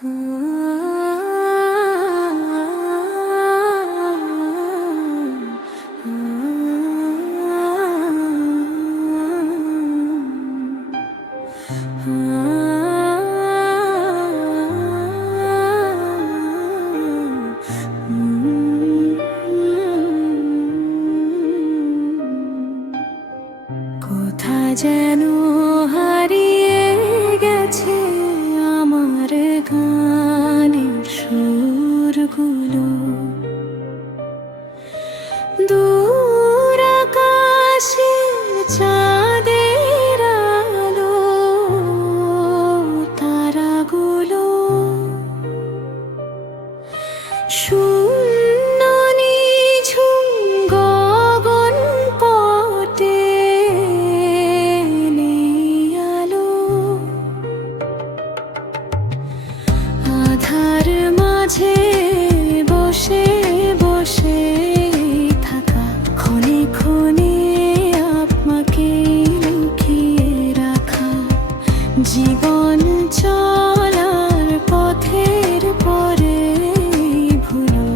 কোথায় যেন হারিয়ে গেছে আমার গানের সুরগুলো, দূর আকাশে চাঁদের আলো, তারাগুলো শূন্য নিঝুম গগন পটে নেই আলো। আধার মাঝে বসে বসে থাকা, ক্ষণে ক্ষণে আপনাকে লুকিয়ে রাখা, জীবন চলার পথের পরে ভুলো।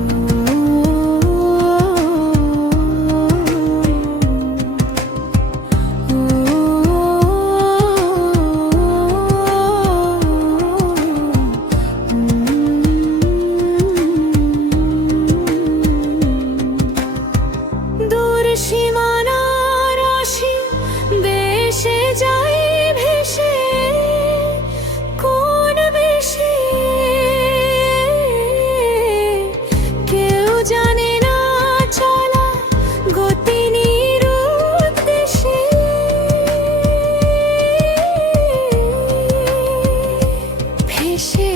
দূর সীমানার অসীম দেশে যাই ভেসে, কোন বেশে কেউ জানে না চলা গতি নিরুদ্দেশে। ভেসে